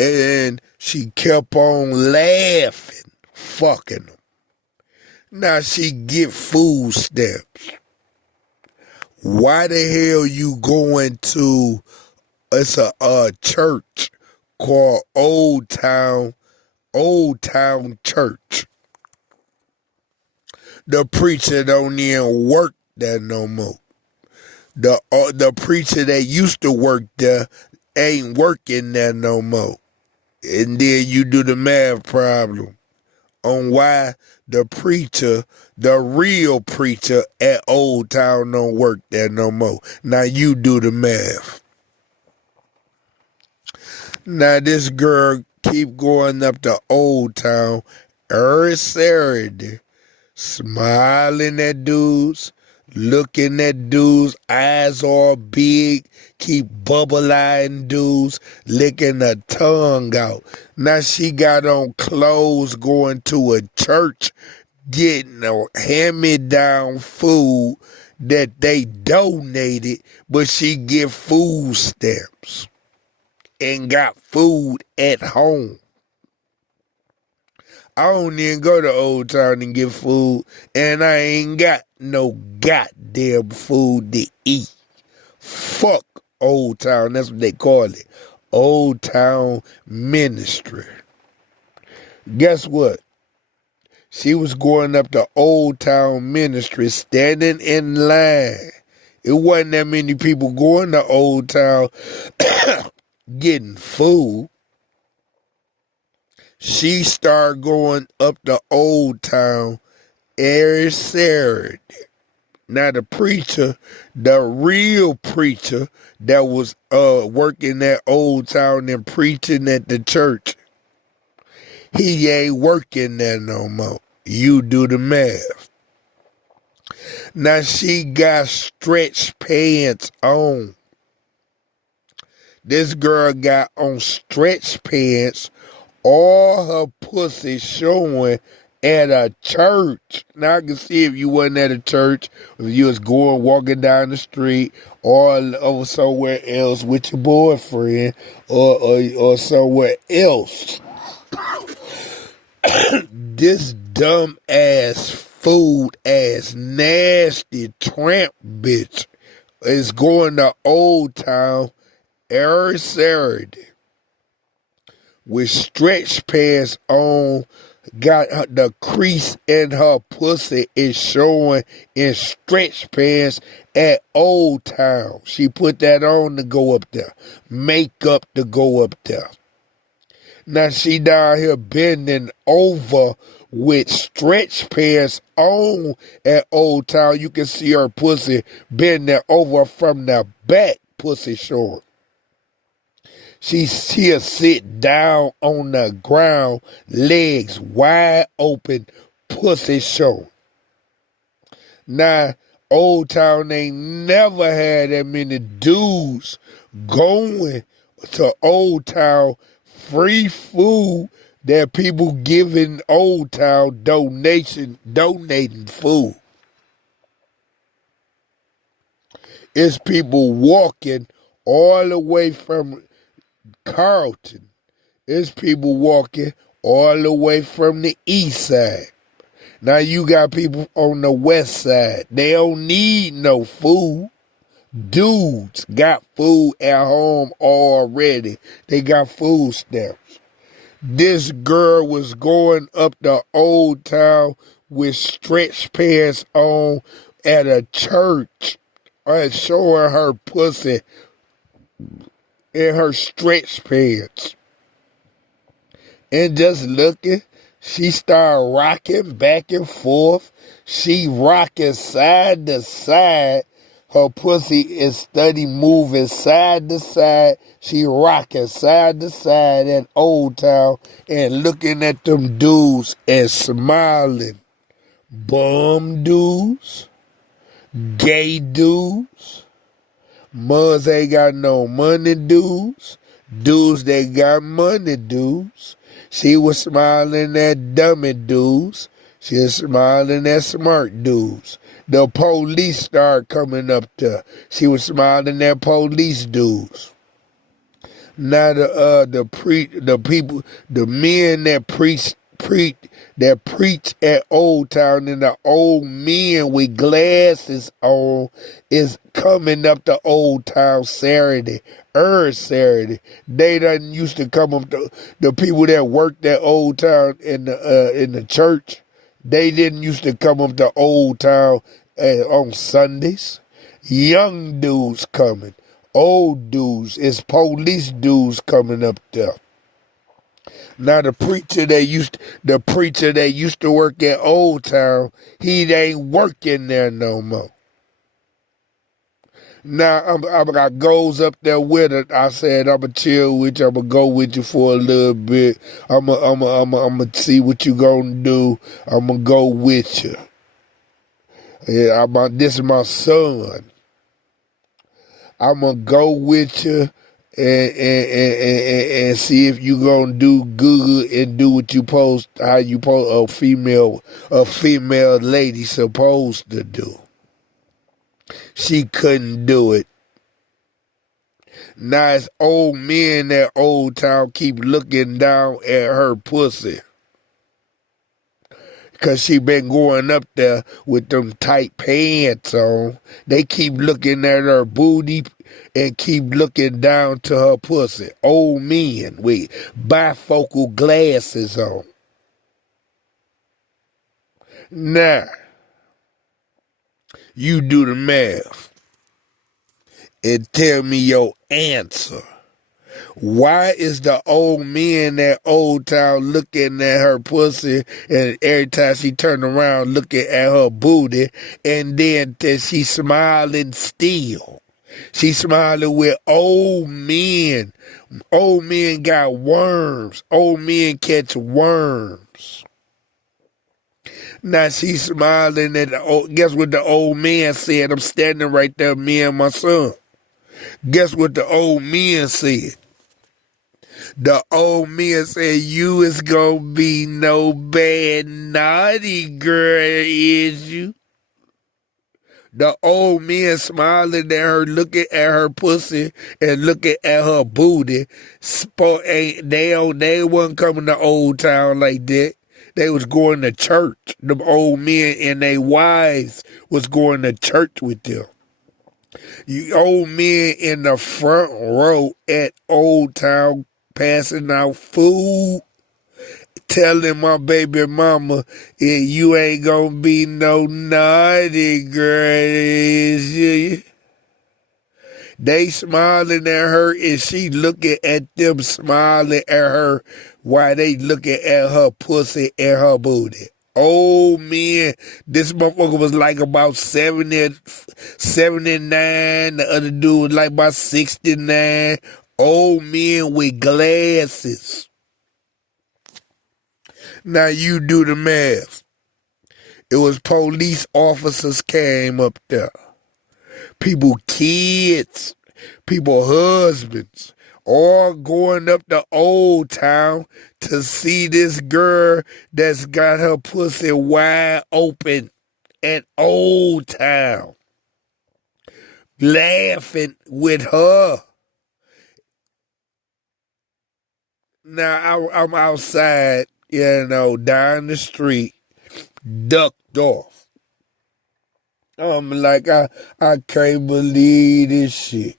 And she kept on laughing, fucking them. Now she get food stamps. Why the hell you going to, it's a church called Old Town Church. The preacher don't even work there no more. The preacher that used to work there ain't working there no more. And then you do the math problem on why the preacher, the real preacher at Old Town don't work there no more. Now you do the math. Now this girl keep going up to Old Town every Saturday, smiling at dudes, looking at dudes, eyes all big, keep bubble-eyeing dudes, licking her tongue out. Now she got on clothes going to a church, getting a hand-me-down food that they donated, but she get food stamps and got food at home. I don't even go to Old Town and get food, and I ain't got no goddamn food to eat. Fuck Old Town, that's what they call it. Old Town Ministry. Guess what? She was going up to Old Town Ministry, standing in line. It wasn't that many people going to Old Town getting food. She started going up to Old Town every Saturday. Now the preacher, the real preacher that was working at Old Town and preaching at the church, he ain't working there no more. You do the math. Now she got stretch pants on. This girl got on stretch pants, all her pussy showing at a church. Now I can see if you wasn't at a church, if you was walking down the street, or somewhere else with your boyfriend, or somewhere else. This dumb ass, food ass, nasty tramp bitch is going to Old Town every Saturday with stretch pants on, got the crease in her pussy is showing in stretch pants at Old Town. She put that on to go up there. Makeup to go up there. Now she down here bending over with stretch pants on at Old Town. You can see her pussy bending over from the back, pussy showing. She'll sit down on the ground, legs wide open, pussy showing. Now, Old Town ain't never had that many dudes going to Old Town, free food that people giving Old Town donating food. It's people walking all the way from Carlton. It's people walking all the way from the east side. Now you got people on the west side. They don't need no food. Dudes got food at home already. They got food stamps. This girl was going up to Old Town with stretch pants on at a church and showing her pussy in her stretch pants. And just looking, she started rocking back and forth. She rocking side to side. Her pussy is steady moving side to side. She rocking side to side at Old Town and looking at them dudes and smiling. Bum dudes, gay dudes, mugs ain't got no money dudes, dudes that got money dudes. She was smiling at dummy dudes. She was smiling at smart dudes. The police started coming up there. She was smiling at police dudes. Now the people, the men that preach at Old Town, and the old men with glasses on is coming up to Old Town Saturday. Saturday. They done used to come up to the people that worked at Old Town in the church. They didn't used to come up to Old Town on Sundays. Young dudes coming. Old dudes. It's police dudes coming up there. Now the preacher that used to work at Old Town, he ain't working there no more. Now I goes up there with it. I said I'ma chill with you. I'ma go with you for a little bit. I'ma see what you gonna do. I'ma go with you. Yeah, this is my son. I'ma go with you and see if you gonna do good and do what you how you a female lady supposed to do. She couldn't do it. Now it's old men at Old Town keep looking down at her pussy. Cause she been going up there with them tight pants on. They keep looking at her booty and keep looking down to her pussy. Old men with bifocal glasses on. Now, you do the math and tell me your answer. Why is the old man at Old Town looking at her pussy, and every time she turn around looking at her booty, and then she smiling still? She smiling with old men. Old men got worms. Old men catch worms. Now she smiling at guess what the old man said? I'm standing right there, me and my son. Guess what the old man said? The old man said, you is gonna be no bad naughty girl, is you? The old man smiling at her, looking at her pussy and looking at her booty. They wasn't coming to Old Town like that. They was going to church. Them old men and their wives was going to church with them. You old men in the front row at Old Town passing out food, telling my baby mama, you ain't gonna be no naughty girl, is you? They smiling at her and she looking at them smiling at her while they looking at her pussy and her booty. Oh man, this motherfucker was like about 79. The other dude was like about 69. Old men with glasses. Now you do the math. It was police officers came up there. People, kids, people, husbands, all going up to Old Town to see this girl that's got her pussy wide open at Old Town. Laughing with her. Now I'm outside, down the street, ducked off. I'm like, I can't believe this shit.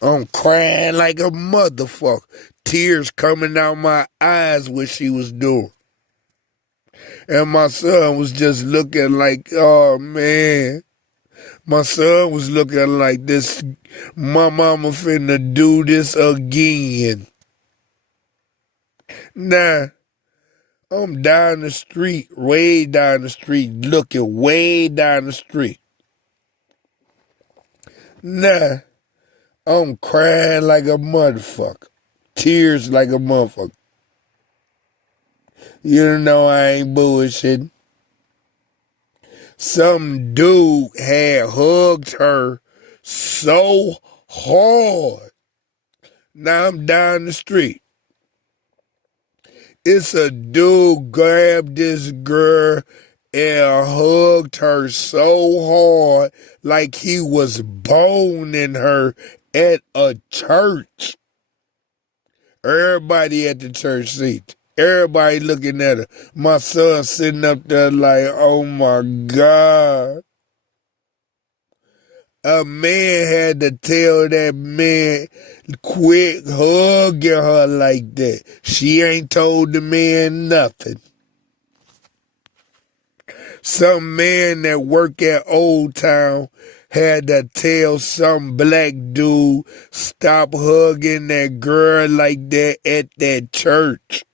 I'm crying like a motherfucker. Tears coming out my eyes what she was doing. And my son was just looking like, oh man. My son was looking like this, my mama finna do this again. Nah, I'm down the street, way down the street, looking way down the street. Nah, I'm crying like a motherfucker. Tears like a motherfucker. You know I ain't bullshitting. Some dude had hugged her so hard. Now I'm down the street. It's a dude grabbed this girl and hugged her so hard like he was boning her at a church. Everybody at the church seat. Everybody looking at her. My son sitting up there like, oh my God. A man had to tell that man, quit hugging her like that. She ain't told the man nothing. Some man that work at Old Town had to tell some black dude, stop hugging that girl like that at that church.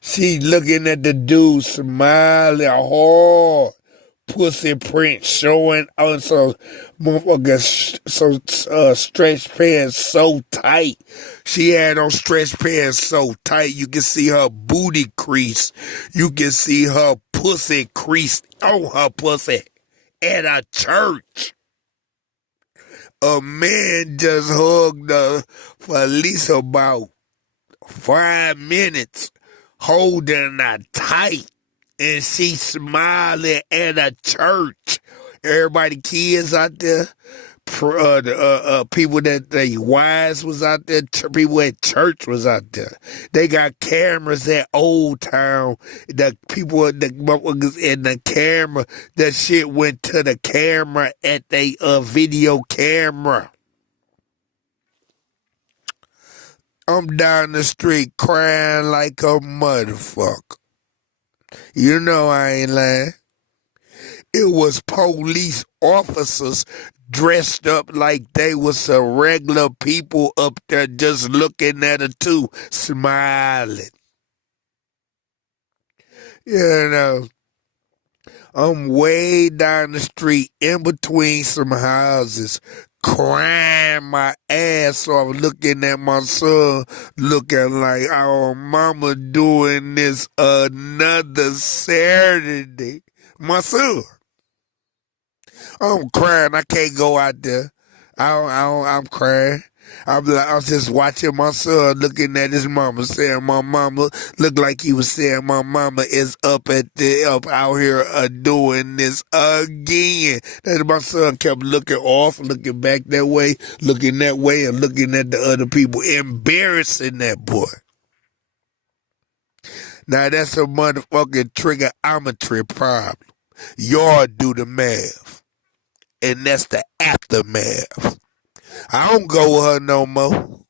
She looking at the dude smiling hard. Pussy print showing also motherfuckers stretch pants so tight. She had on stretch pants so tight you can see her booty crease. You can see her pussy crease on her pussy at a church. A man just hugged her for at least about 5 minutes, holding her tight. And she smiling at a church. Everybody, kids out there, people that they wives was out there, people at church was out there. They got cameras at Old Town. The people, the motherfuckers in the camera, that shit went to the camera at they video camera. I'm down the street crying like a motherfucker. You know I ain't lying. It was police officers dressed up like they was some regular people up there just looking at her too, smiling. You know, I'm way down the street in between some houses, crying my ass off, looking at my son, looking like our mama doing this another Saturday. My son. I'm crying. I can't go out there. I'm crying. I'm just watching my son looking at his mama, saying my mama look like he was saying my mama is up out here doing this again. And my son kept looking off, looking back that way, looking that way, and looking at the other people, embarrassing that boy. Now that's a motherfucking trigonometry problem. Y'all do the math, and that's the aftermath. I don't go with her no more.